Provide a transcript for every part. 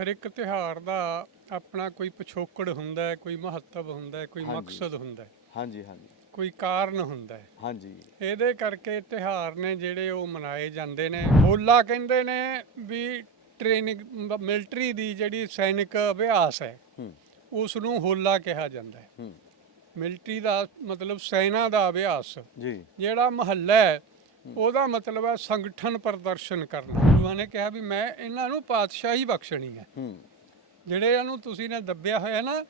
ਹਰ ਇੱਕ ਤਿਉਹਾਰ ਦਾ ਆਪਣਾ ਕੋਈ ਪਿਛੋਕੜ ਹੁੰਦਾ ਹੈ ਕੋਈ ਮਹੱਤਵ ਹੁੰਦਾ ਹੈ ਕੋਈ ਹਾਂਜੀ। ਮਕਸਦ ਹੁੰਦਾ ਹੈ। ਹਾਂਜੀ ਹਾਂਜੀ। ਕੋਈ ਕਾਰਨ ਹੁੰਦਾ ਹੈ। ਹਾਂਜੀ। ਇਹਦੇ ਕਰਕੇ ਤਿਉਹਾਰ ਨੇ ਜਿਹੜੇ ਉਹ ਮਨਾਏ ਜਾਂਦੇ ਨੇ। ਹੋਲਾ ਕਹਿੰਦੇ ਨੇ ਵੀ ਟ੍ਰੇਨਿੰਗ ਮਿਲਟਰੀ ਦੀ ਜਿਹੜੀ ਸੈਨਿਕ ਅਭਿਆਸ ਹੈ ਹੂੰ। ਉਸ ਨੂੰ ਹੋਲਾ ਕਿਹਾ ਜਾਂਦਾ ਹੈ। ਹੂੰ। ਮਿਲਟਰੀ ਦਾ ਮਤਲਬ ਸੈਨਾ ਦਾ ਅਭਿਆਸ। ਜੀ। ਜਿਹੜਾ ਮਹੱਲਾ ਹੈ ਉਹਦਾ ਮਤਲਬ ਹੈ ਸੰਗਠਨ ਪ੍ਰਦਰਸ਼ਨ ਕਰਨਾ। ਗੁਰੂਆਂ ਨੇ ਕਿਹਾ ਵੀ ਮੈਂ ਇਹਨਾਂ ਨੂੰ ਪਾਤਸ਼ਾਹੀ ਬਖਸ਼ਣੀ ਹੈ। ਜਿਹੜੇ ਇਹਨੂੰ ਤੁਸੀਂ ਨੇ ਦੱਬਿਆ ਹੋਇਆ ਨਾ।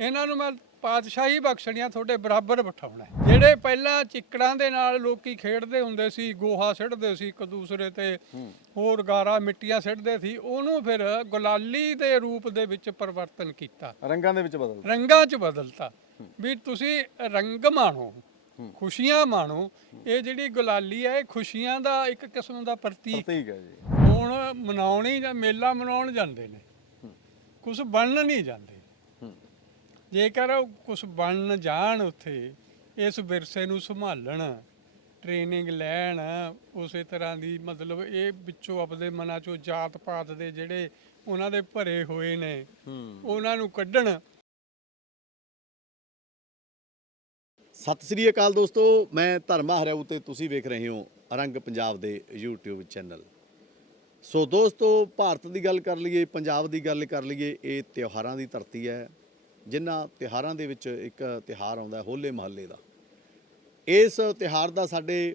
ਇਹਨਾਂ ਨੂੰ ਮੈਂ ਪਾਤਸ਼ਾਹੀ ਬਖਸ਼ਣੀਆਂ ਤੁਹਾਡੇ ਬਰਾਬਰ ਬਿਠਾਉਣਾ। ਜਿਹੜੇ ਪਹਿਲਾਂ ਚਿੱਕੜਾਂ ਦੇ ਨਾਲ ਲੋਕੀ ਖੇਡਦੇ ਹੁੰਦੇ ਸੀ ਗੋਹਾ ਸਿੱਟਦੇ ਸੀ ਇੱਕ ਦੂਸਰੇ ਤੇ ਹੋਰ ਗਾਰਾ ਮਿੱਟੀਆਂ ਸਿੱਟਦੇ ਸੀ ਉਹਨੂੰ ਫਿਰ ਗੁਲਾਲੀ ਦੇ ਰੂਪ ਦੇ ਵਿੱਚ ਪਰਿਵਰਤਨ ਕੀਤਾ। ਰੰਗਾਂ ਦੇ ਵਿੱਚ ਬਦਲ ਰੰਗਾਂ 'ਚ ਬਦਲਤਾ। ਵੀ ਤੁਸੀਂ ਰੰਗ ਮਾਣੋ। ਖੁਸ਼ੀਆਂ ਮਾਣੋ ਇਹ ਜਿਹੜੀ ਗੁਲਾਲੀ ਹੈ ਇਹ ਖੁਸ਼ੀਆਂ ਦਾ ਇੱਕ ਕਿਸਮ ਦਾ ਪ੍ਰਤੀਕ। ਹੈ ਜੀ। ਹੁਣ ਮਨਾਉਣੀ ਜਾਂ ਮੇਲਾ ਮਨਾਉਣ ਜਾਂਦੇ ਨੇ। ਕੁਝ ਬਣਨ ਨਹੀਂ ਜਾਂਦੇ। ਜੇਕਰ ਕੁਝ ਬਣ ਜਾਣ ਉੱਥੇ ਇਸ ਵਿਰਸੇ ਨੂੰ ਸੰਭਾਲਣ ਟ੍ਰੇਨਿੰਗ ਲੈਣ ਉਸੇ ਤਰ੍ਹਾਂ ਦੀ ਮਤਲਬ ਇਹ ਵਿੱਚੋਂ ਆਪਦੇ ਮਨਾਂ ਚੋਂ ਜਾਤ ਪਾਤ ਦੇ ਜਿਹੜੇ ਉਹਨਾਂ ਦੇ ਭਰੇ ਹੋਏ ਨੇ ਉਹਨਾਂ ਨੂੰ ਕੱਢਣ ਸਤਿ ਸ੍ਰੀ ਅਕਾਲ ਦੋਸਤੋ, ਮੈਂ ਧਰਮਾ ਹਰਿਆਊ ਤੇ ਤੁਸੀਂ ਵੇਖ ਰਹੇ ਹੋ ਰੰਗ ਪੰਜਾਬ ਦੇ YouTube ਚੈਨਲ। ਸੋ ਦੋਸਤੋ, ਭਾਰਤ ਦੀ ਗੱਲ ਕਰ ਲਈਏ, ਪੰਜਾਬ ਦੀ ਗੱਲ ਕਰ ਲਈਏ, ਇਹ ਤਿਉਹਾਰਾਂ ਦੀ ਧਰਤੀ ਹੈ, ਜਿਨ੍ਹਾਂ ਤਿਉਹਾਰਾਂ ਦੇ ਵਿੱਚ ਇੱਕ ਤਿਉਹਾਰ ਆਉਂਦਾ ਹੋਲੇ ਮਹੱਲੇ ਦਾ। ਇਸ ਤਿਉਹਾਰ ਦਾ ਸਾਡੇ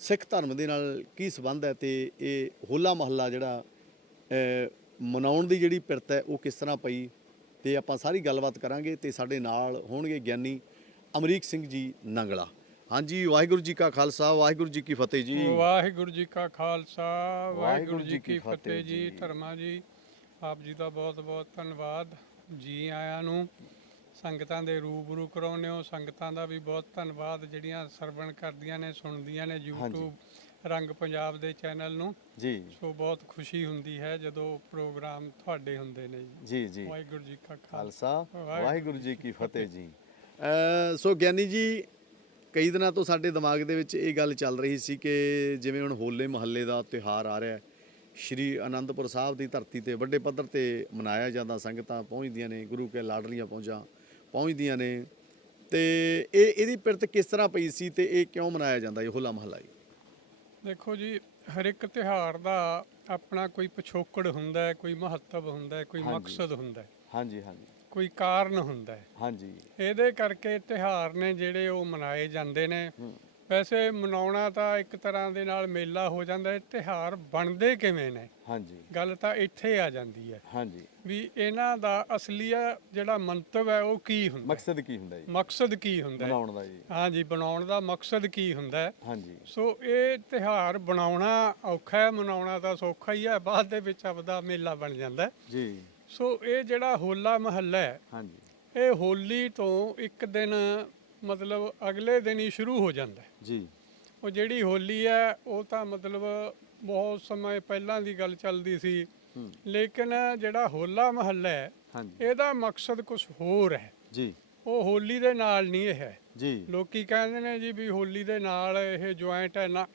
ਸਿੱਖ ਧਰਮ ਦੇ ਨਾਲ ਕੀ ਸੰਬੰਧ ਹੈ ਤੇ ਇਹ ਹੋਲਾ ਮਹੱਲਾ ਜਿਹੜਾ ਮਨਾਉਣ ਦੀ ਜਿਹੜੀ ਪਿਰਤ ਹੈ, ਉਹ ਕਿਸ ਤਰ੍ਹਾਂ ਪਈ? ਤੇ ਆਪਾਂ ਸਾਰੀ ਗੱਲਬਾਤ ਕਰਾਂਗੇ ਤੇ ਸਾਡੇ ਨਾਲ ਹੋਣਗੇ ਗਿਆਨੀ ਅਮਰੀਕ ਸਿੰਘ ਜੀ ਨੰਗਲਾ। ਹਾਂਜੀ ਵਾਹਿਗੁਰੂ ਜੀ ਕਾ ਖਾਲਸਾ ਵਾਹਿਗੁਰੂ ਜੀ ਕੀ ਫਤਿਹ ਜੀ। ਵਾਹਿਗੁਰੂ ਜੀ ਕਾ ਖਾਲਸਾ ਵਾਹਿਗੁਰੂ ਜੀ ਕੀ ਫਤਿਹ ਜੀ ਧਰਮਾ ਜੀ। ਆਪ ਜੀ ਦਾ ਬਹੁਤ ਬਹੁਤ ਧੰਨਵਾਦ। ਜੀ ਆਇਆਂ ਨੂੰ ਸੰਗਤਾਂ ਦੇ ਰੂਬਰੂ ਕਰਾਉਂਦੇ ਹੋ। ਸੰਗਤਾਂ ਦਾ ਵੀ ਬਹੁਤ ਧੰਨਵਾਦ। ਜਿਹੜੀਆਂ ਸਰਵਣ ਕਰਦੀਆਂ ਨੇ ਸੁਣਦੀਆਂ ਨੇ YouTube ਰੰਗ ਪੰਜਾਬ ਦੇ ਚੈਨਲ ਨੂੰ। ਜੀ। ਸੋ ਬਹੁਤ ਖੁਸ਼ੀ ਹੁੰਦੀ ਹੈ ਜਦੋਂ ਪ੍ਰੋਗਰਾਮ ਤੁਹਾਡੇ ਹੁੰਦੇ ਨੇ ਜੀ। ਜੀ ਵਾਹਿਗੁਰੂ ਜੀ ਕਾ ਖਾਲਸਾ। ਵਾਹਿਗੁਰੂ ਜੀ ਕੀ ਫਤਿਹ ਜੀ। ਸੋ ਗਿਆਨੀ ਜੀ ਕਈ ਦਿਨਾਂ ਤੋਂ ਸਾਡੇ ਦਿਮਾਗ ਦੇ ਵਿੱਚ ਇਹ ਗੱਲ ਚੱਲ ਰਹੀ ਸੀ ਕਿ ਜਿਵੇਂ ਹੁਣ ਹੋਲੇ ਮਹੱਲੇ ਦਾ ਤਿਉਹਾਰ ਆ ਰਿਹਾ ਹੈ ਸ਼੍ਰੀ ਅਨੰਦਪੁਰ ਸਾਹਿਬ ਦੀ ਧਰਤੀ ਤੇ ਵੱਡੇ ਪੱਧਰ ਤੇ ਮਨਾਇਆ ਜਾਂਦਾ ਸੰਗਤਾਂ ਪਹੁੰਚਦੀਆਂ ਨੇ ਗੁਰੂ ਕੇ ਲਾਡਲੀਆਂ ਪਹੁੰਚਾਂ ਪਹੁੰਚਦੀਆਂ ਨੇ। ਤੇ ਇਹ ਇਹਦੀ ਪਿਰਤ ਕਿਸ ਤਰ੍ਹਾਂ ਪਈ ਸੀ ਤੇ ਇਹ ਕਿਉਂ ਮਨਾਇਆ ਜਾਂਦਾ ਇਹ ਹੋਲਾ ਮਹੱਲਾ ਜੀ? ਦੇਖੋ ਜੀ ਹਰ ਇੱਕ ਤਿਉਹਾਰ ਦਾ ਆਪਣਾ ਕੋਈ ਪਿਛੋਕੜ ਹੁੰਦਾ ਹੈ ਕੋਈ ਮਹੱਤਵ ਹੁੰਦਾ ਹੈ ਕੋਈ। ਮਕਸਦ ਹੁੰਦਾ ਹੈ। ਹਾਂਜੀ ਹਾਂਜੀ। ਕੋਈ ਕਾਰਨ ਹੁੰਦਾ ਹੈ। ਹਾਂਜੀ। ਇਹਦੇ ਕਰਕੇ ਤਿਉਹਾਰ ਨੇ ਜਿਹੜੇ ਉਹ ਮਨਾਏ ਜਾਂਦੇ ਨੇ। ਵੈਸੇ ਮਨਾਉਣਾ ਤਾਂ ਇੱਕ ਤਰ੍ਹਾਂ ਦੇ ਨਾਲ ਮੇਲਾ ਹੋ ਜਾਂਦਾ ਹੈ। ਤਿਉਹਾਰ ਬਣਦੇ ਕਿਵੇਂ ਨੇ? ਹਾਂਜੀ। ਗੱਲ ਤਾਂ ਇੱਥੇ ਆ ਜਾਂਦੀ ਹੈ। ਹਾਂਜੀ। ਵੀ ਇਹਨਾਂ ਦਾ ਅਸਲੀ ਜਿਹੜਾ ਮੰਤਵ ਹੈ ਉਹ ਕੀ ਹੁੰਦਾ? ਮਕਸਦ ਕੀ ਹੁੰਦਾ ਜੀ? ਮਕਸਦ ਕੀ ਹੁੰਦਾ ਹੈ? ਬਣਾਉਣ ਦਾ ਜੀ। ਹਾਂਜੀ ਬਣਾਉਣ ਦਾ ਮਕਸਦ ਕੀ ਹੁੰਦਾ ਹੈ? ਹਾਂਜੀ। ਸੋ ਇਹ ਤਿਉਹਾਰ ਬਣਾਉਣਾ ਔਖਾ ਹੈ ਮਨਾਉਣਾ ਤਾਂ ਸੌਖਾ ਹੀ ਹੈ। ਬਾਅਦ ਦੇ ਵਿੱਚ ਆਪਦਾ ਮੇਲਾ ਬਣ ਜਾਂਦਾ ਹੈ। ਜੀ। ਸੋ ਇਹ ਜਿਹੜਾ ਹੋਲਾ ਮਹੱਲਾ ਹੈ ਹਾਂਜੀ। ਇਹ ਹੋਲੀ ਤੋਂ ਇੱਕ ਦਿਨ ਮਤਲਬ ਅਗਲੇ ਦਿਨ ਹੀ ਸ਼ੁਰੂ ਹੋ ਜਾਂਦਾ ਹੈ। ਜੀ। ਉਹ ਜਿਹੜੀ ਹੋਲੀ ਹੈ ਉਹ ਤਾਂ ਮਤਲਬ ਬਹੁਤ ਸਮੇਂ ਪਹਿਲਾਂ ਦੀ ਗੱਲ ਚੱਲਦੀ ਸੀ। ਲੇਕਿਨ ਜਿਹੜਾ ਹੋਲਾ ਮਹੱਲਾ ਹੈ ਇਹਦਾ ਮਕਸਦ ਕੁਝ ਹੋਰ ਹੈ। ਜੀ। ਉਹ ਹੋਲੀ ਦੇ ਨਾਲ ਨਹੀਂ ਇਹ ਹੈ। ਜੀ। ਲੋਕੀ ਕਹਿੰਦੇ ਨੇ ਜੀ ਵੀ ਹੋਲੀ ਦੇ ਨਾਲ ਇਹ ਜੁਆਇੰਟ ਹੈ ਨਾ।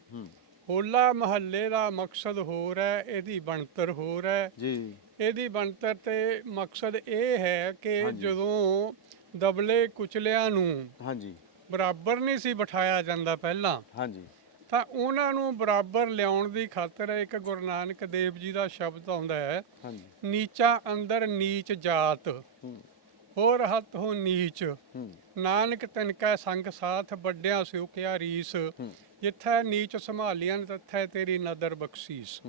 ਹੋਲਾ ਮਹੱਲੇ ਦਾ ਮਕਸਦ ਹੋਰ ਹੈ ਇਹਦੀ ਬਣਤਰ ਹੋਰ ਹੈ। ਜੀ। ਇਹਦੀ ਬਣਤਰ ਤੇ ਮਕਸਦ ਇਹ ਹੈ ਕਿ। ਜਦੋਂ ਦਬਲੇ ਕੁਚਲਿਆਂ ਨੂੰ ਹਾਂਜੀ। ਬਰਾਬਰ ਨਹੀਂ ਸੀ ਬਿਠਾਇਆ ਜਾਂਦਾ ਪਹਿਲਾਂ ਹਾਂਜੀ। ਤਾਂ ਉਹਨਾਂ ਨੂੰ ਬਰਾਬਰ ਲਿਆਉਣ ਦੀ ਖਾਤਰ ਇੱਕ ਗੁਰੂ ਨਾਨਕ ਦੇਵ ਜੀ ਦਾ ਸ਼ਬਦ ਆਉਂਦਾ ਹੈ ਹਾਂਜੀ। ਨੀਚਾ ਅੰਦਰ ਨੀਚ ਜਾਤ ਹੋਰ ਹੱਥ ਹੋ ਨੀਚ। ਨਾਨਕ ਤਿਨਕੈ ਸੰਗ ਸਾਥ ਵੱਡਿਆਂ ਸਿਉ ਕਿਆ ਰੀਸ। ਜਿੱਥੈ ਨੀਚ ਸੰਭਾਲੀਆਂ ਤਥੈ ਤੇਰੀ ਨਦਰ ਬਖਸ਼ੀਸ।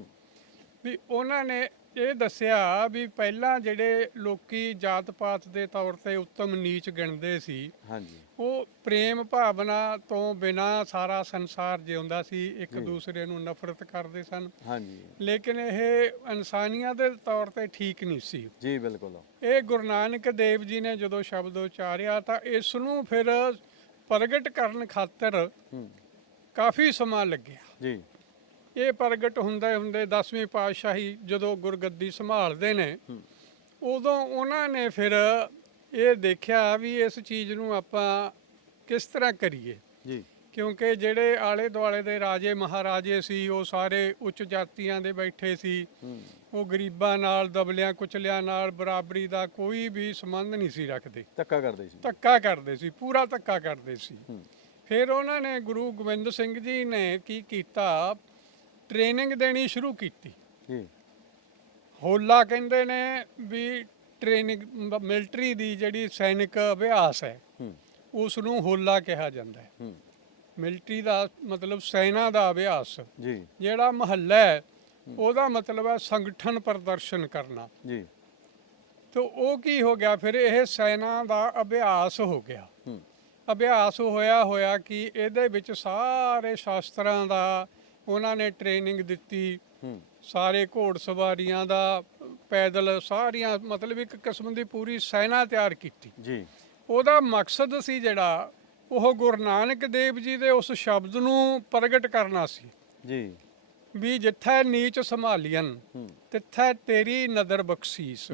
ਵੀ ਉਹਨਾਂ ਨੇ ਇਹ ਦੱਸਿਆ ਵੀ ਪਹਿਲਾਂ ਜਿਹੜੇ ਲੋਕੀ ਜਾਤ ਪਾਤ ਦੇ ਤੌਰ ਤੇ ਉੱਤਮ ਨੀਚ ਗਿਣਦੇ ਸੀ ਹਾਂਜੀ। ਉਹ ਪ੍ਰੇਮ ਭਾਵਨਾ ਤੋਂ ਬਿਨਾ ਸਾਰਾ ਸੰਸਾਰ ਜਿਉਂਦਾ ਸੀ ਇੱਕ। ਦੂਸਰੇ ਨੂੰ ਨਫ਼ਰਤ ਕਰਦੇ ਸਨ। ਹਾਂਜੀ। ਲੇਕਿਨ ਇਹ ਇਨਸਾਨੀਆਂ ਦੇ ਤੌਰ ਤੇ ਠੀਕ ਨਹੀਂ ਸੀ। ਜੀ ਬਿਲਕੁਲ। ਇਹ ਗੁਰੂ ਨਾਨਕ ਦੇਵ ਜੀ ਨੇ ਜਦੋਂ ਸ਼ਬਦ ਉਚਾਰਿਆ ਤਾਂ ਇਸ ਨੂੰ ਫਿਰ ਪ੍ਰਗਟ ਕਰਨ ਖਾਤਰ ਕਾਫੀ ਸਮਾਂ ਲੱਗਿਆ। ਜੀ। ਇਹ ਪ੍ਰਗਟ ਹੁੰਦੇ ਹੁੰਦੇ 10ਵੀਂ ਪਾਤਸ਼ਾਹੀ ਜਦੋਂ ਗੁਰਗੱਦੀ ਸੰਭਾਲਦੇ ਨੇ ਉਦੋਂ ਉਹਨਾਂ ਨੇ ਫਿਰ ਇਹ ਦੇਖਿਆ ਵੀ ਇਸ ਚੀਜ਼ ਨੂੰ ਆਪਾਂ ਕਿਸ ਤਰ੍ਹਾਂ ਕਰੀਏ। ਜੀ। ਕਿਉਂਕਿ ਜਿਹੜੇ ਆਲੇ ਦੁਆਲੇ ਦੇ ਰਾਜੇ ਮਹਾਰਾਜੇ ਸੀ ਉਹ ਸਾਰੇ ਉੱਚ ਜਾਤੀਆਂ ਦੇ ਬੈਠੇ ਸੀ। ਉਹ ਗਰੀਬਾਂ ਨਾਲ ਦਬਲਿਆਂ ਕੁਚਲਿਆਂ ਨਾਲ ਬਰਾਬਰੀ ਦਾ ਕੋਈ ਵੀ ਸੰਬੰਧ ਨਹੀਂ ਸੀ ਰੱਖਦੇ। ਧੱਕਾ ਕਰਦੇ ਸੀ। ਧੱਕਾ ਕਰਦੇ ਸੀ ਪੂਰਾ ਧੱਕਾ ਕਰਦੇ ਸੀ। ਫਿਰ ਉਹਨਾਂ ਨੇ ਗੁਰੂ ਗੋਬਿੰਦ ਸਿੰਘ ਜੀ ਨੇ ਕੀ ਕੀਤਾ? ਟ੍ਰੇਨਿੰਗ ਦੇਣੀ ਸ਼ੁਰੂ ਕੀਤੀ। ਜੀ ਹੋਲਾ ਕਹਿੰਦੇ ਨੇ ਵੀ ਟ੍ਰੇਨਿੰਗ ਮਿਲਟਰੀ ਦੀ ਜਿਹੜੀ ਸੈਨਿਕ ਅਭਿਆਸ ਹੈ ਹੂੰ। ਉਸ ਨੂੰ ਹੋਲਾ ਕਿਹਾ ਜਾਂਦਾ ਹੈ। ਹੂੰ। ਮਿਲਟਰੀ ਦਾ ਮਤਲਬ ਸੈਨਾ ਦਾ ਅਭਿਆਸ। ਜੀ। ਜਿਹੜਾ ਮਹੱਲਾ ਹੈ ਉਹਦਾ ਮਤਲਬ ਹੈ ਸੰਗਠਨ ਪ੍ਰਦਰਸ਼ਨ ਕਰਨਾ। ਜੀ। ਤੇ ਉਹ ਕੀ ਹੋ ਗਿਆ? ਫਿਰ ਇਹ ਸੈਨਾ ਦਾ ਅਭਿਆਸ ਹੋ ਗਿਆ। ਹੂੰ। ਅਭਿਆਸ ਹੋਇਆ ਹੋਇਆ ਕਿ ਇਹਦੇ ਵਿੱਚ ਸਾਰੇ ਸ਼ਾਸਤਰਾਂ ਦਾ ਉਹਨਾਂ ਨੇ ਟ੍ਰੇਨਿੰਗ ਦਿੱਤੀ। ਸਾਰੇ ਘੋੜ ਸਵਾਰੀਆਂ ਦਾ ਪੈਦਲ ਸਾਰੀਆਂ ਮਤਲਬ ਇੱਕ ਕਿਸਮ ਦੀ ਪੂਰੀ ਸੈਨਾ ਤਿਆਰ ਕੀਤੀ। ਜੀ। ਉਹਦਾ ਮਕਸਦ ਸੀ ਜਿਹੜਾ ਉਹ ਗੁਰੂ ਨਾਨਕ ਦੇਵ ਜੀ ਦੇ ਉਸ ਸ਼ਬਦ ਨੂੰ ਪ੍ਰਗਟ ਕਰਨਾ ਸੀ। ਜੀ। ਵੀ ਜਿੱਥੇ ਨੀਚ ਸੰਭਾਲੀਅਨ ਹੂੰ। ਤਿੱਥੇ ਤੇਰੀ ਨਦਰ ਬਖਸ਼ੀਸ।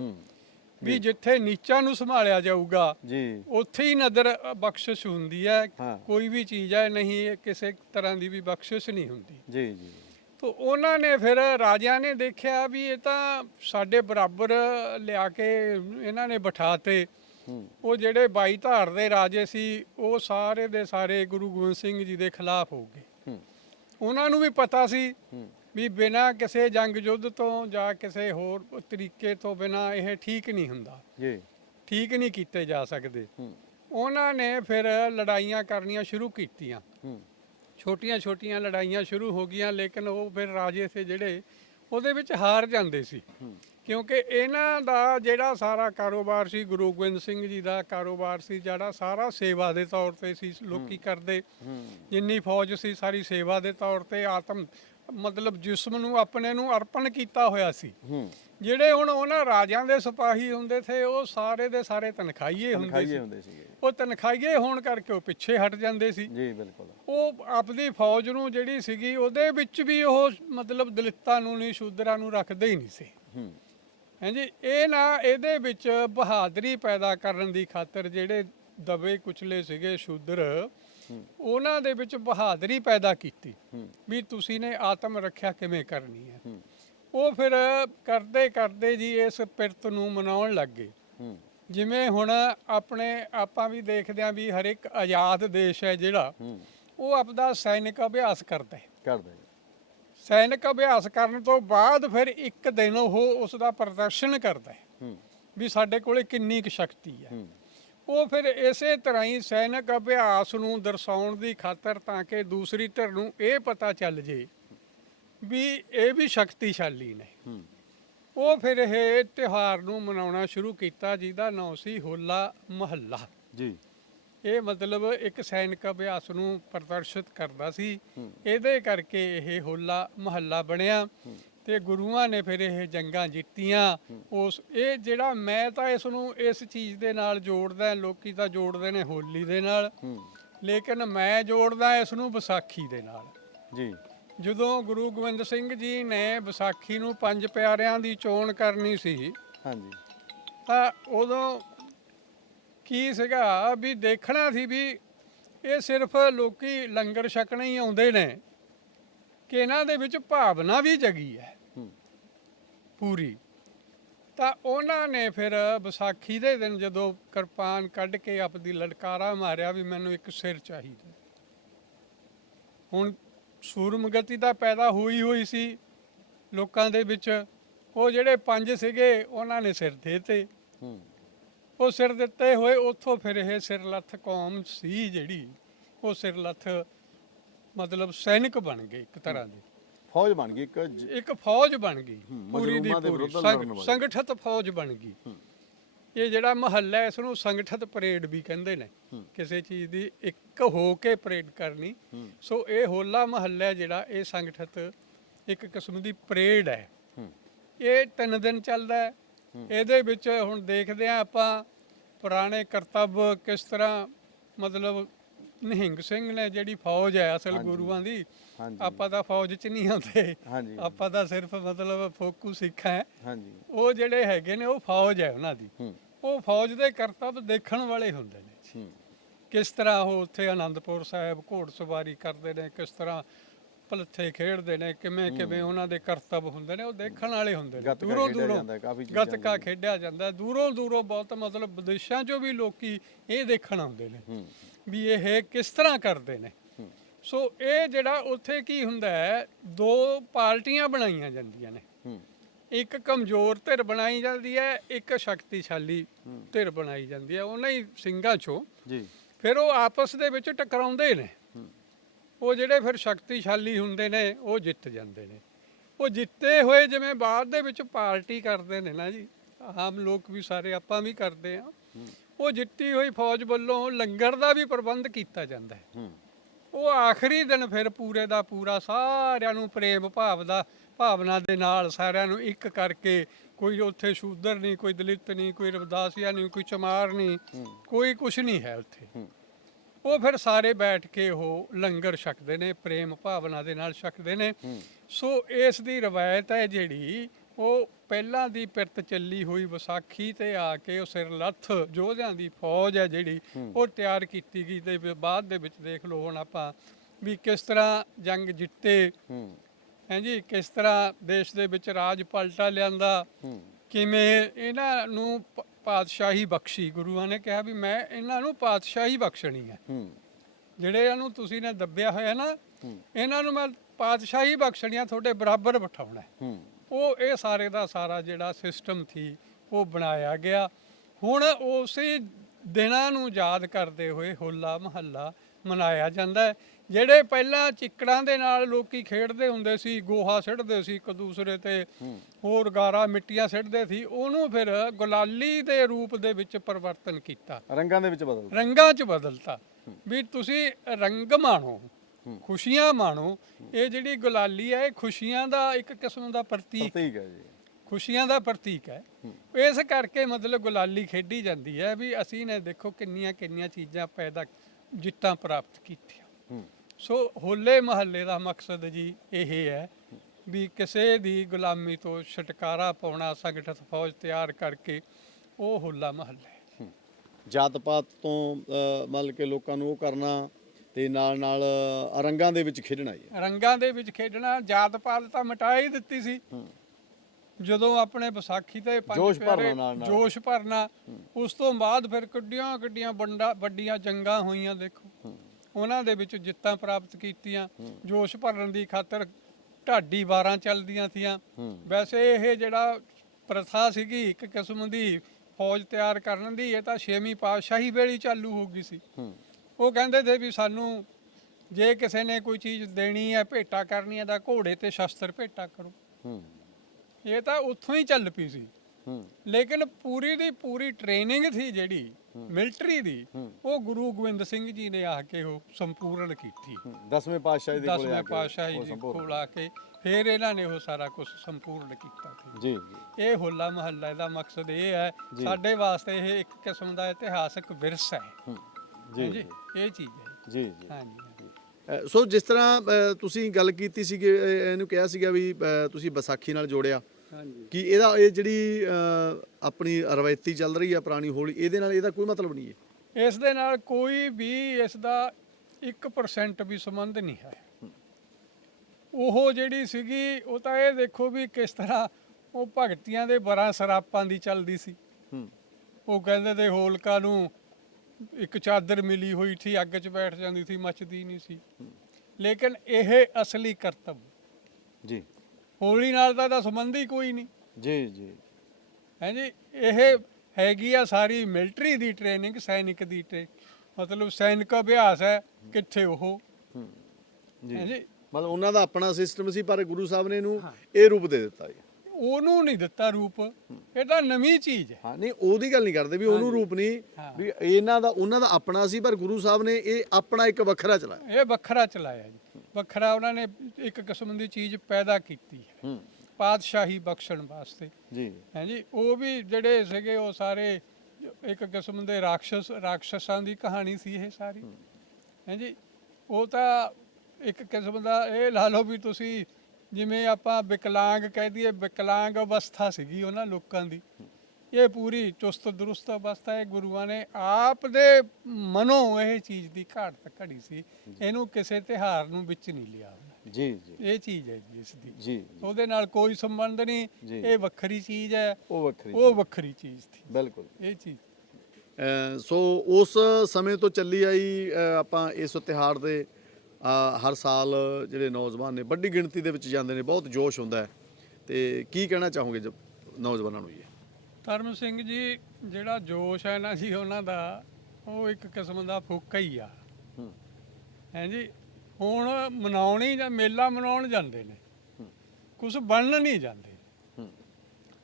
ਵੀ ਜਿੱਥੇ ਨੀਚਾਂ ਨੂੰ ਸੰਭਾਲਿਆ ਜਾਊਗਾ ਜੀ। ਉੱਥੇ ਹੀ ਨਦਰ ਬਖਸ਼ਿਸ਼ ਹੁੰਦੀ ਹੈ। ਹਾਂ। ਕੋਈ ਵੀ ਚੀਜ਼ ਹੈ ਨਹੀਂ ਇਹ ਕਿਸੇ ਤਰ੍ਹਾਂ ਦੀ ਵੀ ਬਖਸ਼ਿਸ਼ ਨਹੀਂ ਹੁੰਦੀ। ਜੀ ਜੀ। ਤੋ ਉਹਨਾਂ ਨੇ ਫਿਰ ਰਾਜਿਆਂ ਨੇ ਦੇਖਿਆ ਵੀ ਇਹ ਤਾਂ ਸਾਡੇ ਬਰਾਬਰ ਲਿਆ ਕੇ ਇਹਨਾਂ ਨੇ ਬਿਠਾਤੇ। ਹੂੰ। ਉਹ ਜਿਹੜੇ 22 ਧਾਰ ਦੇ ਰਾਜੇ ਸੀ ਉਹ ਸਾਰੇ ਦੇ ਸਾਰੇ ਗੁਰੂ ਗੋਬਿੰਦ ਸਿੰਘ ਜੀ ਦੇ ਖਿਲਾਫ ਹੋ ਗਏ। ਹੂੰ। ਉਹਨਾਂ ਨੂੰ ਵੀ ਪਤਾ ਸੀ ਹੂੰ। ਵੀ ਬਿਨਾਂ ਕਿਸੇ ਜੰਗ ਯੁੱਧ ਤੋਂ ਜਾਂ ਕਿਸੇ ਹੋਰ ਤਰੀਕੇ ਤੋਂ ਬਿਨਾਂ ਇਹ ਠੀਕ ਨਹੀਂ ਹੁੰਦਾ। ਜੀ। ਠੀਕ ਨਹੀਂ ਕੀਤੇ ਜਾ ਸਕਦੇ। ਹੂੰ। ਉਹਨਾਂ ਨੇ ਫਿਰ ਲੜਾਈਆਂ ਕਰਨੀਆਂ ਸ਼ੁਰੂ ਕੀਤੀਆਂ। ਹੂੰ। ਛੋਟੀਆਂ-ਛੋਟੀਆਂ ਲੜਾਈਆਂ ਸ਼ੁਰੂ ਹੋ ਗਈਆਂ ਲੇਕਿਨ ਉਹ ਫਿਰ ਰਾਜੇ ਸੀ ਜਿਹੜੇ ਉਹਦੇ ਵਿੱਚ ਹਾਰ ਜਾਂਦੇ ਸੀ। ਕਿਉਂਕਿ ਇਹਨਾਂ ਦਾ ਜਿਹੜਾ ਸਾਰਾ ਕਾਰੋਬਾਰ ਸੀ ਗੁਰੂ ਗੋਬਿੰਦ ਸਿੰਘ ਜੀ ਦਾ ਕਾਰੋਬਾਰ ਸੀ ਜਿਹੜਾ ਸਾਰਾ ਸੇਵਾ ਦੇ ਤੌਰ ਤੇ ਸੀ ਲੋਕੀ ਕਰਦੇ। ਜਿੰਨੀ ਫੌਜ ਸੀ ਸਾਰੀ ਸੇਵਾ ਦੇ ਤੌਰ ਤੇ ਆਤਮ ਮਤਲਬ ਜਿਸਮ ਨੂੰ ਆਪਣੇ ਨੂੰ ਅਰਪਣ ਕੀਤਾ ਹੋਇਆ ਸੀ। ਜਿਹੜੇ ਹੁਣ ਉਹਨਾਂ ਰਾਜਿਆਂ ਦੇ ਸਿਪਾਹੀ ਹੁੰਦੇ ਥੇ ਉਹ ਸਾਰੇ ਦੇ ਸਾਰੇ ਤਨਖਾਹੀਏ ਹੁੰਦੇ ਸੀ। ਹੁੰਦੇ ਸੀਗੇ। ਉਹ ਤਨਖਾਹੀਏ ਹੋਣ ਕਰਕੇ ਉਹ ਪਿੱਛੇ ਹਟ ਜਾਂਦੇ ਸੀ। ਜੀ ਬਿਲਕੁਲ। ਉਹ ਆਪਣੀ ਫੌਜ ਨੂੰ ਜਿਹੜੀ ਸੀਗੀ ਉਹਦੇ ਵਿੱਚ ਵੀ ਉਹ ਮਤਲਬ ਦਲਿਤਾਂ ਨੂੰ ਨਹੀਂ ਸ਼ੂਦਰਾਂ ਨੂੰ ਰੱਖਦੇ ਹੀ ਨਹੀਂ ਸੀ। ਹਾਂਜੀ ਇਹ ਨਾ ਇਹਦੇ ਵਿੱਚ ਬਹਾਦਰੀ ਪੈਦਾ ਕਰਨ ਦੀ ਖਾਤਰ ਜਿਹੜੇ ਦਬੇ ਕੁਚਲੇ ਸੀਗੇ ਸ਼ੂਦਰ ਉਹਨਾਂ ਦੇ ਵਿੱਚ ਬਹਾਦਰੀ ਪੈਦਾ ਕੀਤੀ ਵੀ ਤੁਸੀਂ ਨੇ ਆਤਮ ਰੱਖਿਆ ਕਿਵੇਂ ਕਰਨੀ ਹੈ। ਉਹ ਫਿਰ ਕਰਦੇ ਕਰਦੇ ਜੀ ਇਸ ਪਿਰਤ ਨੂੰ ਮਨਾਉਣ ਲੱਗ ਜਿਵੇਂ ਹੁਣ ਆਪਣੇ ਆਪਾਂ ਵੀ ਦੇਖਦੇ ਆਂ ਵੀ ਹਰ ਇੱਕ ਆਜ਼ਾਦ ਦੇਸ਼ ਹੈ ਜਿਹੜਾ ਉਹ ਆਪਦਾ ਸੈਨਿਕ ਅਭਿਆਸ ਕਰਦਾ ਹੈ। ਕਰਦੇ ਸੈਨਿਕ ਅਭਿਆਸ ਕਰਨ ਤੋਂ ਬਾਅਦ ਫਿਰ ਇੱਕ ਦਿਨ ਉਹ ਉਸ ਦਾ ਪ੍ਰਦਰਸ਼ਨ ਕਰਦਾ ਹੈ ਵੀ ਸਾਡੇ ਕੋਲੇ ਕਿੰਨੀ ਕੁ ਸ਼ਕਤੀ ਹੂੰ। ਉਹ ਫਿਰ ਇਸੇ ਤਰ੍ਹਾਂ ਹੀ ਸੈਨਿਕ ਅਭਿਆਸ ਨੂੰ ਦਰਸਾਉਣ ਦੀ ਖਾਤਰ ਤਾਂ ਕਿ ਦੂਸਰੀ ਧਿਰ ਨੂੰ ਇਹ ਪਤਾ ਚੱਲ ਜੇ ਵੀ ਇਹ ਵੀ ਸ਼ਕਤੀਸ਼ਾਲੀ ਨੇ। ਉਹ ਫਿਰ ਇਹ ਤਿਉਹਾਰ ਨੂੰ ਮਨਾਉਣਾ ਸ਼ੁਰੂ ਕੀਤਾ ਜਿਹਦਾ ਨਾਂ ਸੀ ਹੋਲਾ ਮਹੱਲਾ। ਜੀ। ਇਹ ਮਤਲਬ ਇੱਕ ਸੈਨਿਕ ਅਭਿਆਸ ਨੂੰ ਪ੍ਰਦਰਸ਼ਿਤ ਕਰਦਾ ਸੀ। ਇਹਦੇ ਕਰਕੇ ਇਹ ਹੋਲਾ ਮਹੱਲਾ ਬਣਿਆ। ਤੇ ਗੁਰੂਆਂ ਨੇ ਫਿਰ ਇਹ ਜੰਗਾਂ ਜਿੱਤੀਆਂ। ਉਸ ਇਹ ਜਿਹੜਾ ਮੈਂ ਤਾਂ ਇਸ ਨੂੰ ਇਸ ਚੀਜ਼ ਦੇ ਨਾਲ ਜੋੜਦਾ ਲੋਕੀ ਤਾਂ ਜੋੜਦੇ ਨੇ ਹੋਲੀ ਦੇ ਨਾਲ। ਲੇਕਿਨ ਮੈਂ ਜੋੜਦਾ ਇਸ ਨੂੰ ਵਿਸਾਖੀ ਦੇ ਨਾਲ। ਜੀ। ਜਦੋਂ ਗੁਰੂ ਗੋਬਿੰਦ ਸਿੰਘ ਜੀ ਨੇ ਵਿਸਾਖੀ ਨੂੰ ਪੰਜ ਪਿਆਰਿਆਂ ਦੀ ਚੋਣ ਕਰਨੀ ਸੀ ਹਾਂਜੀ। ਤਾਂ ਉਦੋਂ ਕੀ ਸੀਗਾ ਵੀ ਦੇਖਣਾ ਸੀ ਵੀ ਇਹ ਸਿਰਫ ਲੋਕੀ ਲੰਗਰ ਛਕਣੇ ਹੀ ਆਉਂਦੇ ਨੇ। ਕਿ ਇਹਨਾਂ ਦੇ ਵਿੱਚ ਭਾਵਨਾ ਵੀ ਜਗੀ ਹੈ। ਪੂਰੀ। ਤਾਂ ਉਹਨਾਂ ਨੇ ਫਿਰ ਵਿਸਾਖੀ ਦੇ ਦਿਨ ਜਦੋਂ ਕਿਰਪਾਨ ਕੱਢ ਕੇ ਆਪਦੀ ਲਲਕਾਰਾ ਮਾਰਿਆ ਵੀ ਮੈਨੂੰ ਇੱਕ ਸਿਰ ਚਾਹੀਦਾ। ਹੁਣ ਸੂਰਮਗਤੀ ਤਾਂ ਪੈਦਾ ਹੋਈ ਹੋਈ ਸੀ। ਲੋਕਾਂ ਦੇ ਵਿੱਚ ਉਹ ਜਿਹੜੇ ਪੰਜ ਸੀਗੇ ਉਹਨਾਂ ਨੇ ਸਿਰ ਦੇਤੇ ਹੂੰ। ਉਹ ਸਿਰ ਦਿੱਤੇ ਹੋਏ ਉੱਥੋਂ ਫਿਰ ਇਹ ਸਿਰਲੱਥ ਕੌਮ ਸੀ ਜਿਹੜੀ ਉਹ ਸਿਰਲੱਥ ਮਤਲਬ ਸੈਨਿਕ ਬਣ ਗਏ ਇੱਕ ਤਰ੍ਹਾਂ ਦੇ। ਫੌਜ ਬਣ ਗਈ ਇੱਕ ਜ- ਇੱਕ ਫੌਜ ਬਣ ਗਈ ਪੂਰੀ ਦੀ ਮਜ਼ਲੂਮਾਂ ਦੇ ਪੂਰੀ। ਵਿਰੁੱਧ ਸੰਗ- ਲੜਨ ਵਾਲੀ। ਸੰਗਠਿਤ ਫੌਜ ਬਣ ਗਈ। ਇਹ ਜਿਹੜਾ ਮਹੱਲਾ ਇਸ ਨੂੰ ਸੰਗਠਿਤ ਪਰੇਡ ਵੀ ਕਹਿੰਦੇ ਨੇ। ਕਿਸੇ ਚੀਜ਼ ਦੀ ਇੱਕ ਹੋ ਕੇ ਪਰੇਡ ਕਰਨੀ। ਸੋ ਇਹ ਹੋਲਾ ਮਹੱਲਾ ਜਿਹੜਾ ਇਹ ਸੰਗਠਿਤ ਇੱਕ ਕਿਸਮ ਦੀ ਪਰੇਡ ਹੈ। ਹੂੰ। ਇਹ ਤਿੰਨ ਦਿਨ ਚੱਲਦਾ ਹੈ। ਇਹਦੇ ਵਿੱਚ ਹੁਣ ਦੇਖਦੇ ਆ ਆਪਾਂ ਪੁਰਾਣੇ ਕਰਤੱਵ ਕਿਸ ਤਰ੍ਹਾਂ ਮਤਲਬ ਨਿਹੰਗ ਸਿੰਘ ਨੇ ਜਿਹੜੀ ਫੌਜ ਹੈ ਅਸਲ। ਗੁਰੂਆਂ ਦੀ ਆਪਾਂ ਤਾਂ ਫੌਜ 'ਚ ਨਹੀਂ ਆਉਂਦੇ। ਆਪਾਂ ਤਾਂ ਸਿਰਫ ਮਤਲਬ ਫੋਕੂ ਸਿੱਖ ਹੈ। ਉਹ ਜਿਹੜੇ ਹੈਗੇ ਨੇ ਉਹ ਫੌਜ ਹੈ ਉਹਨਾਂ ਦੀ। ਉਹ ਫੌਜ ਦੇ ਕਰਤੱਵ ਦੇਖਣ ਵਾਲੇ ਹੁੰਦੇ ਨੇ। ਕਿਸ ਤਰ੍ਹਾਂ ਉਹ ਉੱਥੇ ਆਨੰਦਪੁਰ ਸਾਹਿਬ ਘੋੜਸਵਾਰੀ ਕਰਦੇ ਨੇ ਕਿਸ ਤਰ੍ਹਾਂ ਭਲੱਥੇ ਖੇਡਦੇ ਨੇ ਕਿਵੇਂ ਕਿਵੇਂ ਉਹਨਾਂ ਦੇ ਕਰਤੱਵ ਹੁੰਦੇ ਨੇ ਉਹ ਦੇਖਣ ਵਾਲੇ ਹੁੰਦੇ ਨੇ। ਦੂਰੋਂ ਦੂਰੋਂ ਗੱਤਕਾ ਖੇਡਿਆ ਜਾਂਦਾ। ਦੂਰੋਂ ਦੂਰੋਂ ਬਹੁਤ ਮਤਲਬ ਵਿਦੇਸ਼ਾਂ 'ਚੋਂ ਵੀ ਲੋਕੀ ਇਹ ਦੇਖਣ ਆਉਂਦੇ ਨੇ। ਵੀ ਇਹ ਕਿਸ ਤਰ੍ਹਾਂ ਕਰਦੇ ਨੇ। ਸੋ ਇਹ ਜਿਹੜਾ ਉੱਥੇ ਕੀ ਹੁੰਦਾ ਹੈ ਦੋ ਪਾਰਟੀਆਂ ਬਣਾਈਆਂ ਜਾਂਦੀਆਂ ਨੇ। ਇੱਕ ਕਮਜ਼ੋਰ ਧਿਰ ਬਣਾਈ ਜਾਂਦੀ ਹੈ ਇੱਕ ਸ਼ਕਤੀਸ਼ਾਲੀ ਧਿਰ ਬਣਾਈ ਜਾਂਦੀ ਹੈ। ਉਹਨਾਂ ਹੀ ਸਿੰਘਾਂ ਚੋਂ। ਜੀ। ਫਿਰ ਉਹ ਆਪਸ ਦੇ ਵਿੱਚ ਟਕਰਾਉਂਦੇ ਨੇ। ਉਹ ਜਿਹੜੇ ਫਿਰ ਸ਼ਕਤੀਸ਼ਾਲੀ ਹੁੰਦੇ ਨੇ ਉਹ ਜਿੱਤ ਜਾਂਦੇ ਨੇ। ਉਹ ਜਿੱਤੇ ਹੋਏ ਜਿਵੇਂ ਬਾਅਦ ਦੇ ਵਿੱਚ ਪਾਰਟੀ ਕਰਦੇ ਨੇ ਨਾ ਜੀ। ਆਮ ਲੋਕ ਵੀ ਸਾਰੇ ਆਪਾਂ ਵੀ ਕਰਦੇ ਆ ਉਹ ਜਿੱਤੀ ਹੋਈ ਫੌਜ ਵੱਲੋਂ ਲੰਗਰ ਦਾ ਵੀ ਪ੍ਰਬੰਧ ਕੀਤਾ ਜਾਂਦਾ ਹੈ। ਹੂੰ। ਉਹ ਆਖਰੀ ਦਿਨ ਫਿਰ ਪੂਰੇ ਦਾ ਪੂਰਾ ਸਾਰਿਆਂ ਨੂੰ ਪ੍ਰੇਮ ਭਾਵ ਦਾ ਭਾਵਨਾ ਦੇ ਨਾਲ ਸਾਰਿਆਂ ਨੂੰ ਇੱਕ ਕਰਕੇ ਕੋਈ ਉੱਥੇ ਸ਼ੂਦਰ ਨਹੀਂ ਕੋਈ ਦਲਿਤ ਨਹੀਂ ਕੋਈ ਰਵਦਾਸੀਆ ਨਹੀਂ ਕੋਈ ਚਮਾਰ ਨਹੀਂ ਕੋਈ ਕੁਛ ਨਹੀਂ ਹੈ ਉੱਥੇ। ਉਹ ਫਿਰ ਸਾਰੇ ਬੈਠ ਕੇ ਉਹ ਲੰਗਰ ਛਕਦੇ ਨੇ ਪ੍ਰੇਮ ਭਾਵਨਾ ਦੇ ਨਾਲ ਛਕਦੇ ਨੇ। ਸੋ ਇਸ ਦੀ ਰਵਾਇਤ ਹੈ ਜਿਹੜੀ ਉਹ ਪਹਿਲਾਂ ਦੀ ਪਿਰਤ ਚੱਲੀ ਹੋਈ ਵਿਸਾਖੀ ਤੇ ਆ ਕੇ ਉਹ ਸਿਰਲੱਥ ਯੋਧਿਆਂ ਦੀ ਫੌਜ ਹੈ ਜਿਹੜੀ ਉਹ ਤਿਆਰ ਕੀਤੀ ਗਈ ਤੇ ਬਾਅਦ ਦੇ ਵਿੱਚ ਦੇਖ ਲਓ ਹੁਣ ਆਪਾਂ ਵੀ ਕਿਸ ਤਰ੍ਹਾਂ ਜੰਗ ਜਿੱਤੇ। ਹਾਂਜੀ ਕਿਸ ਤਰ੍ਹਾਂ ਦੇਸ਼ ਦੇ ਵਿੱਚ ਰਾਜ ਪਲਟਾ ਲਿਆਂਦਾ। ਕਿਵੇਂ ਇਹਨਾਂ ਨੂੰ ਪਾਤਸ਼ਾਹੀ ਬਖਸ਼ੀ? ਗੁਰੂਆਂ ਨੇ ਕਿਹਾ ਵੀ ਮੈਂ ਇਹਨਾਂ ਨੂੰ ਪਾਤਸ਼ਾਹੀ ਬਖਸ਼ਣੀ ਹੈ। ਜਿਹੜੇ ਇਹਨੂੰ ਤੁਸੀਂ ਨੇ ਦੱਬਿਆ ਹੋਇਆ ਨਾ। ਇਹਨਾਂ ਨੂੰ ਮੈਂ ਪਾਤਸ਼ਾਹੀ ਬਖਸ਼ਣੀ ਆ ਤੁਹਾਡੇ ਬਰਾਬਰ ਬਿਠਾਉਣਾ ਹੈ। ਉਹ ਇਹ ਸਾਰੇ ਦਾ ਸਾਰਾ ਜਿਹੜਾ ਸਿਸਟਮ ਸੀ ਉਹ ਬਣਾਇਆ ਗਿਆ। ਹੁਣ ਉਸੇ ਦਿਨਾਂ ਨੂੰ ਯਾਦ ਕਰਦੇ ਹੋਏ ਹੋਲਾ ਮਹੱਲਾ ਮਨਾਇਆ ਜਾਂਦਾ ਹੈ। ਜਿਹੜੇ ਪਹਿਲਾਂ ਚਿੱਕੜਾਂ ਦੇ ਨਾਲ ਲੋਕੀ ਖੇਡਦੇ ਹੁੰਦੇ ਸੀ ਗੋਹਾ ਸਿੱਟਦੇ ਸੀ ਇੱਕ ਦੂਸਰੇ ਤੇ ਹੋਰ ਗਾਰਾ ਮਿੱਟੀਆਂ ਸਿੱਟਦੇ ਸੀ ਉਹਨੂੰ ਫਿਰ ਗੁਲਾਲੀ ਦੇ ਰੂਪ ਦੇ ਵਿੱਚ ਪਰਿਵਰਤਨ ਕੀਤਾ। ਰੰਗਾਂ ਦੇ ਵਿੱਚ ਬਦਲ ਰੰਗਾਂ 'ਚ ਬਦਲਤਾ। ਵੀ ਤੁਸੀਂ ਰੰਗ ਮਾਣੋ। ਖੁਸ਼ੀਆਂ ਮਾਣੋ ਇਹ ਜਿਹੜੀ ਗੁਲਾਲੀ ਹੈ ਇਹ ਖੁਸ਼ੀਆਂ ਦਾ ਇੱਕ ਕਿਸਮ ਦਾ ਪ੍ਰਤੀਕ। ਹੈ ਜੀ। ਖੁਸ਼ੀਆਂ ਦਾ ਪ੍ਰਤੀਕ ਹੈ। ਇਸ ਕਰਕੇ ਮਤਲਬ ਗੁਲਾਲੀ ਖੇਡੀ ਜਾਂਦੀ ਹੈ ਵੀ ਅਸੀਂ ਨੇ ਦੇਖੋ ਕਿੰਨੀਆਂ ਕਿੰਨੀਆਂ ਚੀਜ਼ਾਂ ਪੈਦਾ ਜਿੱਤਾਂ ਪ੍ਰਾਪਤ ਕੀਤੀਆਂ। ਸੋ ਹੋਲੇ ਮਹੱਲੇ ਦਾ ਮਕਸਦ ਜੀ ਇਹ ਹੈ ਵੀ ਕਿਸੇ ਦੀ ਗੁਲਾਮੀ ਤੋਂ ਛੁਟਕਾਰਾ ਪਾਉਣਾ ਸੰਗਠਿਤ ਫੌਜ ਤਿਆਰ ਕਰਕੇ ਉਹ ਹੋਲਾ ਮਹੱਲਾ ਜਾਤ ਪਾਤ ਤੋਂ ਮਤਲਬ ਕਿ ਲੋਕਾਂ ਨੂੰ ਉਹ ਕਰਨਾ ਤੇ ਨਾਲ ਨਾਲ ਰੰਗਾਂ ਦੇ ਵਿੱਚ ਖੇਡਣਾ ਜੀ ਰੰਗਾਂ ਦੇ ਵਿੱਚ ਖੇਡਣਾ ਜਾਤ ਪਾਤ ਤਾਂ ਮਿਟਾ ਹੀ ਦਿੱਤੀ ਸੀ। ਜਦੋਂ ਆਪਣੇ ਵਿਸਾਖੀ ਤੇ ਪੰਜ ਜੋਸ਼ ਭਰਨਾ ਪਿਆਰੇ ਨਾਲ ਨਾਲ। ਜੋਸ਼ ਭਰਨਾ ਉਸ ਤੋਂ ਬਾਅਦ ਫਿਰ ਕਿੱਡੀਆਂ ਕਿੱਡੀਆਂ ਬੰਡਾ ਵੱਡੀਆਂ ਜੰਗਾਂ ਹੋਈਆਂ ਦੇਖੋ। ਉਹਨਾਂ ਦੇ ਵਿੱਚ ਜਿੱਤਾਂ ਪ੍ਰਾਪਤ ਕੀਤੀਆਂ। ਜੋਸ਼ ਭਰਨ ਦੀ ਖਾਤਰ ਢਾਡੀ ਵਾਰਾਂ ਚੱਲਦੀਆਂ ਥੀਆਂ। ਵੈਸੇ ਇਹ ਜਿਹੜਾ ਪ੍ਰਥਾ ਸੀਗੀ ਇੱਕ ਕਿਸਮ ਦੀ ਫੌਜ ਤਿਆਰ ਕਰਨ ਦੀ ਇਹ ਤਾਂ ਛੇਵੀਂ ਪਾਤਸ਼ਾਹੀ ਵੇਲੇ ਹੀ ਚਾਲੂ ਹੋ ਗਈ ਸੀ। ਹੂੰ। ਉਹ ਕਹਿੰਦੇ ਸੀ ਵੀ ਸਾਨੂੰ ਜੇ ਕਿਸੇ ਨੇ ਕੋਈ ਚੀਜ਼ ਦੇਣੀ ਹੈ ਭੇਟਾ ਕਰਨੀ ਹੈ ਤਾਂ ਘੋੜੇ ਤੇ ਸ਼ਸਤਰ ਭੇਟਾ ਕਰੋ ਹੂੰ ਇਹ ਤਾਂ ਉੱਥੋਂ ਹੀ ਚੱਲ ਪਈ ਸੀ ਹੂੰ ਲੇਕਿਨ ਪੂਰੀ ਦੀ ਪੂਰੀ ਟ੍ਰੇਨਿੰਗ ਸੀ ਜਿਹੜੀ ਮਿਲਟਰੀ ਦੀ। ਉਹ ਗੁਰੂ ਗੋਬਿੰਦ ਸਿੰਘ ਜੀ ਨੇ ਆ ਕੇ ਉਹ ਸੰਪੂਰਨ ਕੀਤੀ। ਦਸਵੇਂ ਪਾਤਸ਼ਾਹੀ ਦੇ ਕੋਲੇ ਆ ਦਸਵੇਂ ਕੇ ਪਾਤਸ਼ਾਹੀ ਉਹ ਜੀ। ਕੋਲ ਆ ਕੇ ਫਿਰ ਇਹਨਾਂ ਨੇ ਉਹ ਸਾਰਾ ਕੁਝ ਸੰਪੂਰਨ ਕੀਤਾ ਸੀ ਜੀ ਜੀ ਇਹ ਹੋਲਾ ਮਹੱਲਾ ਦਾ ਮਕਸਦ ਇਹ ਹੈ। ਸਾਡੇ ਵਾਸਤੇ ਇਹ ਇੱਕ ਕਿਸਮ ਦਾ ਇਤਿਹਾਸਕ ਵਿਰਸਾ ਹੈ। ਜੀ ਜੀ ਇਹ ਚੀਜ਼ ਹੈ। ਜੀ ਜੀ। ਹਾਂਜੀ ਹਾਂਜੀ। ਅ, ਸੋ ਜਿਸ ਤਰ੍ਹਾਂ ਅ, ਤੁਸੀਂ ਗੱਲ ਕੀਤੀ ਸੀ ਕਿ ਇਹਨੂੰ ਕਿਹਾ ਸੀਗਾ ਵੀ ਅ, ਤੁਸੀਂ ਵਿਸਾਖੀ ਨਾਲ ਜੋੜਿਆ। ਹਾਂਜੀ। ਕਿ ਇਹਦਾ ਇਹ ਜਿਹੜੀ ਅ, ਆਪਣੀ ਰਵਾਇਤੀ ਚੱਲ ਰਹੀ ਆ ਪੁਰਾਣੀ ਹੋਲੀ ਇਹਦੇ ਨਾਲ ਇਹਦਾ ਕੋਈ ਮਤਲਬ ਨਹੀਂ ਹੈ? ਇਸ ਦੇ ਨਾਲ ਕੋਈ ਵੀ ਇਸ ਦਾ 1% ਵੀ ਸੰਬੰਧ ਨਹੀਂ ਹੈ। ਉਹ ਜਿਹੜੀ ਸੀਗੀ ਉਹ ਤਾਂ ਇਹ ਦੇਖੋ ਵੀ ਕਿਸ ਤਰ੍ਹਾਂ ਉਹ ਭਗਤੀਆਂ ਦੇ ਬਰਾਂ ਸਰਾਪਾਂ ਦੀ ਚੱਲਦੀ ਸੀ। ਹੂੰ। ਉਹ ਕਹਿੰਦੇ ਤੇ ਹੋਲਕਾ ਨੂੰ ਇੱਕ ਚਾਦਰ ਮਿਲੀ ਹੋਈ ਸੀ ਅੱਗ 'ਚ ਬੈਠ ਜਾਂਦੀ ਸੀ ਮੱਚਦੀ ਨਹੀਂ ਸੀ। ਲੇਕਿਨ ਇਹ ਅਸਲੀ ਕਰਤੱਵ। ਜੀ। ਹੋਲੀ ਨਾਲ ਤਾਂ ਇਹਦਾ ਸੰਬੰਧ ਹੀ ਕੋਈ ਨਹੀਂ। ਜੀ ਜੀ। ਹਾਂਜੀ ਇਹ ਹੈਗੀ ਆ ਸਾਰੀ ਮਿਲਟਰੀ ਦੀ ਟ੍ਰੇਨਿੰਗ ਸੈਨਿਕ ਦੀ ਟ੍ਰੇ ਮਤਲਬ ਸੈਨਿਕ ਅਭਿਆਸ ਹੈ ਕਿੱਥੇ ਉਹ। ਹੂੰ। ਜੀ। ਹਾਂਜੀ ਮਤਲਬ ਉਹਨਾਂ ਦਾ ਆਪਣਾ ਸਿਸਟਮ ਸੀ ਪਰ ਗੁਰੂ ਸਾਹਿਬ ਨੇ ਇਹਨੂੰ ਇਹ ਰੂਪ ਦੇ ਦਿੱਤਾ ਜੀ। ਉਹਨੂੰ ਨਹੀਂ ਦਿੱਤਾ ਰੂਪ। ਇਹ ਤਾਂ ਨਵੀਂ ਚੀਜ਼ ਹੈ। ਹਾਂ ਨਹੀਂ ਉਹਦੀ ਗੱਲ ਨਹੀਂ ਕਰਦੇ ਵੀ ਉਹਨੂੰ ਰੂਪ ਨਹੀਂ ਹਾਂ। ਵੀ ਇਹਨਾਂ ਦਾ ਉਹਨਾਂ ਦਾ ਆਪਣਾ ਸੀ ਪਰ ਗੁਰੂ ਸਾਹਿਬ ਨੇ ਇਹ ਆਪਣਾ ਇੱਕ ਵੱਖਰਾ ਚਲਾਇਆ। ਇਹ ਵੱਖਰਾ ਚਲਾਇਆ ਜੀ। ਵੱਖਰਾ ਉਹਨਾਂ ਨੇ ਇੱਕ ਕਿਸਮ ਦੀ ਚੀਜ਼ ਪੈਦਾ ਕੀਤੀ ਹੈ। ਹੂੰ। ਪਾਤਸ਼ਾਹੀ ਬਖਸ਼ਣ ਵਾਸਤੇ। ਜੀ। ਹਾਂਜੀ ਉਹ ਵੀ ਜਿਹੜੇ ਸੀਗੇ ਉਹ ਸਾਰੇ ਇੱਕ ਕਿਸਮ ਦੇ ਰਾਖਸ਼ ਰਾਖਸ਼ਾਂ ਦੀ ਕਹਾਣੀ ਸੀ ਇਹ ਸਾਰੀ। ਹਾਂਜੀ ਉਹ ਤਾਂ ਇੱਕ ਕਿਸਮ ਦਾ ਇਹ ਲਾ ਲਓ ਵੀ ਤੁਸੀਂ ਜਿਵੇਂ ਆਪਾਂ ਵਿਕਲਾਂਗ ਕਹਿ ਦਈਏ ਵਿਕਲਾਂਗ ਅਵਸਥਾ ਸੀਗੀ ਉਹਨਾਂ ਲੋਕਾਂ ਦੀ। ਇਹ ਪੂਰੀ ਚੁਸਤ ਦਰੁਸਤ ਅਵਸਥਾ ਹੈ। ਗੁਰੂਆਂ ਨੇ ਆਪ ਦੇ ਮਨੋਂ ਇਹ ਚੀਜ਼ ਦੀ ਘਾਟ ਤੱਕ ਘੜੀ ਸੀ। ਇਹਨੂੰ ਕਿਸੇ ਤਿਹਾਰ ਨੂੰ ਵਿੱਚ ਨਹੀਂ ਲਿਆ। ਜੀ ਜੀ। ਇਹ ਚੀਜ਼ ਹੈ ਜੀ ਇਸ ਦੀ। ਜੀ ਉਹਦੇ ਨਾਲ ਕੋਈ ਸੰਬੰਧ ਨਹੀਂ। ਇਹ ਵੱਖਰੀ ਚੀਜ਼ ਹੈ। ਉਹ ਵੱਖਰੀ ਉਹ ਵੱਖਰੀ ਚੀਜ਼ ਸੀ। ਬਿਲਕੁਲ। ਇਹ ਚੀਜ਼। ਸੋ ਉਸ ਸਮੇਂ ਤੋਂ ਚੱਲੀ ਆਈ ਆਪਾਂ ਇਸ ਤਿਉਹਾਰ ਦੇ ਹਰ ਸਾਲ ਜਿਹੜੇ ਨੌਜਵਾਨ ਨੇ ਵੱਡੀ ਗਿਣਤੀ ਦੇ ਵਿੱਚ ਜਾਂਦੇ ਨੇ ਬਹੁਤ ਜੋਸ਼ ਹੁੰਦਾ ਹੈ। ਤੇ ਕੀ ਕਹਿਣਾ ਚਾਹੋਗੇ ਨੌਜਵਾਨਾਂ ਨੂੰ ਜੀ ਧਰਮ ਸਿੰਘ ਜੀ ਜਿਹੜਾ ਜੋਸ਼ ਹੈ ਨਾ ਜੀ ਉਹਨਾਂ ਦਾ ਉਹ ਇੱਕ ਕਿਸਮ ਦਾ ਫੁੱਕਾ ਹੀ ਆ। ਹੂੰ। ਜੀ? ਹੁਣ ਮਨਾਉਣੀ ਜਾਂ ਮੇਲਾ ਮਨਾਉਣ ਜਾਂਦੇ ਨੇ। ਕੁਝ ਬਣਨ ਨਹੀਂ ਜਾਂਦੇ।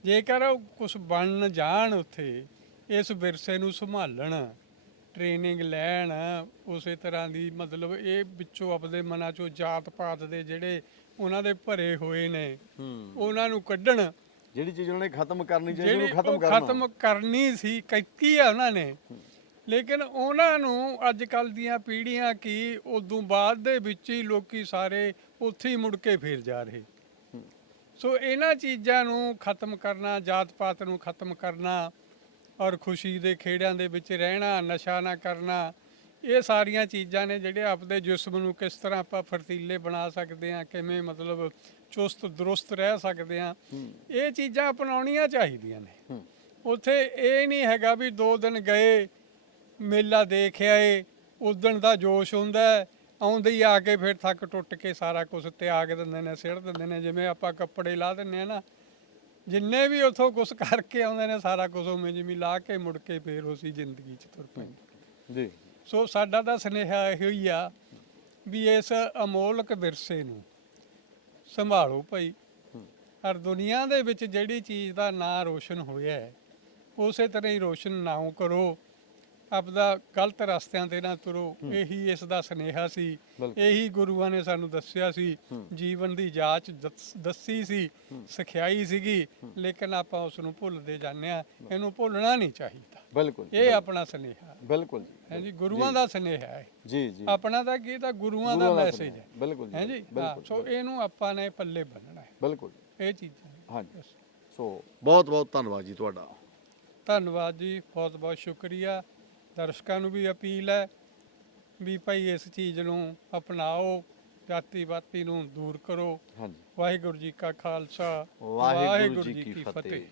ਜੇਕਰ ਕੁਝ ਬਣਨ ਜਾਣ ਉੱਥੇ ਇਸ ਵਿਰਸੇ ਨੂੰ ਸੰਭਾਲਣ ਟ੍ਰੇਨਿੰਗ ਲੈਣ ਉਸੇ ਤਰ੍ਹਾਂ ਦੀ ਮਤਲਬ ਇਹ ਵਿੱਚੋਂ ਆਪਦੇ ਮਨਾਂ ਚੋਂ ਜਾਤ ਪਾਤ ਦੇ ਜਿਹੜੇ ਉਹਨਾਂ ਦੇ ਭਰੇ ਹੋਏ ਨੇ ਹੂੰ। ਉਹਨਾਂ ਨੂੰ ਕੱਢਣ। ਜਿਹੜੀ ਚੀਜ਼ ਉਹਨਾਂ ਨੇ ਖਤਮ ਕਰਨੀ ਚਾਹੀਦੀ ਜਿਹੜੀ ਉਹਨੂੰ ਖਤਮ ਉਹ ਕਰਨਾ। ਖਤਮ ਕਰਨੀ ਸੀ ਕੀਤੀ ਆ ਉਹਨਾਂ ਨੇ। ਲੇਕਿਨ ਉਹਨਾਂ ਨੂੰ ਅੱਜ ਕੱਲ ਦੀਆਂ ਪੀੜ੍ਹੀਆਂ ਕੀ ਉਦੋਂ ਬਾਅਦ ਦੇ ਵਿੱਚ ਹੀ ਲੋਕੀ ਸਾਰੇ ਉੱਥੇ ਹੀ ਮੁੜ ਕੇ ਫੇਰ ਜਾ ਰਹੇ। ਸੋ ਇਹਨਾਂ ਚੀਜ਼ਾਂ ਨੂੰ ਖਤਮ ਕਰਨਾ ਜਾਤ ਪਾਤ ਨੂੰ ਖਤਮ ਕਰਨਾ ਔਰ ਖੁਸ਼ੀ ਦੇ ਖੇੜਿਆਂ ਦੇ ਵਿੱਚ ਰਹਿਣਾ ਨਸ਼ਾ ਨਾ ਕਰਨਾ ਇਹ ਸਾਰੀਆਂ ਚੀਜ਼ਾਂ ਨੇ ਜਿਹੜੇ ਆਪਦੇ ਜਿਸਮ ਨੂੰ ਕਿਸ ਤਰ੍ਹਾਂ ਆਪਾਂ ਫਰਤੀਲੇ ਬਣਾ ਸਕਦੇ ਹਾਂ ਕਿਵੇਂ ਮਤਲਬ ਚੁਸਤ ਦਰੁਸਤ ਰਹਿ ਸਕਦੇ ਹਾਂ ਹੂੰ। ਇਹ ਚੀਜ਼ਾਂ ਅਪਣਾਉਣੀਆਂ ਚਾਹੀਦੀਆਂ ਨੇ। ਉੱਥੇ ਇਹ ਨਹੀਂ ਹੈਗਾ ਵੀ ਦੋ ਦਿਨ ਗਏ ਮੇਲਾ ਦੇਖ ਆਏ ਉਦਣ ਦਾ ਜੋਸ਼ ਹੁੰਦਾ ਆਉਂਦੇ ਹੀ ਆ ਕੇ ਫਿਰ ਥੱਕ ਟੁੱਟ ਕੇ ਸਾਰਾ ਕੁਝ ਤਿਆਗ ਦਿੰਦੇ ਨੇ ਸਿੱਟ ਦਿੰਦੇ ਨੇ ਜਿਵੇਂ ਆਪਾਂ ਕੱਪੜੇ ਲਾ ਦਿੰਨੇ ਆ ਨਾ ਜਿੰਨੇ ਵੀ ਉਥੋਂ ਕੁਝ ਕਰਕੇ ਆਉਂਦੇ ਨੇ ਸਾਰਾ ਕੁਝ ਉਵੇਂ ਜਿਵੇਂ ਲਾ ਕੇ ਮੁੜ ਕੇ ਫੇਰ ਉਸੀ ਜ਼ਿੰਦਗੀ 'ਚ ਤੁਰ ਪੈਂਦੇ ਜੀ। ਸੋ ਸਾਡਾ ਤਾਂ ਸੁਨੇਹਾ ਇਹੋ ਹੀ ਆ ਵੀ ਇਸ ਅਮੋਲਕ ਵਿਰਸੇ ਨੂੰ ਸੰਭਾਲੋ ਭਾਈ। ਹਰ ਦੁਨੀਆ ਦੇ ਵਿੱਚ ਜਿਹੜੀ ਚੀਜ਼ ਦਾ ਨਾਂ ਰੋਸ਼ਨ ਹੋਇਆ ਹੈ ਉਸੇ ਤਰ੍ਹਾਂ ਹੀ ਰੋਸ਼ਨ ਨਾ ਕਰੋ। ਆਪਦਾ ਗਲਤ ਰਸਤਿਆਂ ਤੇ ਨਾ ਤੁਰੋ। ਇਹੀ ਇਸ ਦਾ ਸੁਨੇਹਾ ਸੀ। ਇਹੀ ਗੁਰੂਆਂ ਨੇ ਸਾਨੂੰ ਦੱਸਿਆ ਸੀ। ਜੀਵਨ ਦੀ ਜਾਂਚ ਦੱਸ- ਸੀ। ਸਿਖਾਈ ਸੀਗੀ। ਲੇਕਿਨ ਆਪਾਂ ਉਸ ਨੂੰ ਭੁੱਲਦੇ ਜਾਂਦੇ ਆ ਇਹਨੂੰ ਭੁੱਲਣਾ ਨਹੀਂ ਚਾਹੀਦਾ। ਬਿਲਕੁਲ ਇਹ ਆਪਣਾ ਸੁਨੇਹਾ। ਬਿਲਕੁਲ ਹੈ ਜੀ ਗੁਰੂਆਂ ਦਾ ਸੁਨੇਹਾ ਹੈ। ਜੀ ਜੀ। ਆਪਣਾ ਤਾਂ ਕੀ ਤਾਂ ਗੁਰੂਆਂ ਦਾ ਮੈਸੇਜ ਹੈ। ਬਿਲਕੁਲ ਹੈ ਜੀ? ਸੋ ਇਹਨੂੰ ਆਪਾਂ ਨੇ ਪੱਲੇ ਬੰਨਣਾ ਹੈ। ਬਿਲਕੁਲ ਇਹ ਚੀਜ਼ਾਂ ਹਾਂਜੀ। ਸੋ ਬਹੁਤ ਬਹੁਤ ਧੰਨਵਾਦ ਜੀ ਤੁਹਾਡਾ। ਧੰਨਵਾਦ ਜੀ ਬਹੁਤ ਬਹੁਤ ਸ਼ੁਕਰੀਆ। ਦਰਸ਼ਕਾਂ ਨੂੰ ਵੀ ਅਪੀਲ ਹੈ ਵੀ ਭਾਈ ਇਸ ਚੀਜ਼ ਨੂੰ ਅਪਣਾਓ ਜਾਤੀ ਬਾਤੀ ਨੂੰ ਦੂਰ ਕਰੋ। ਹਾਂਜੀ। ਵਾਹਿਗੁਰੂ ਜੀ ਕਾ ਖਾਲਸਾ ਵਾਹਿਗੁਰੂ ਜੀ ਕੀ ਫਤਿਹ।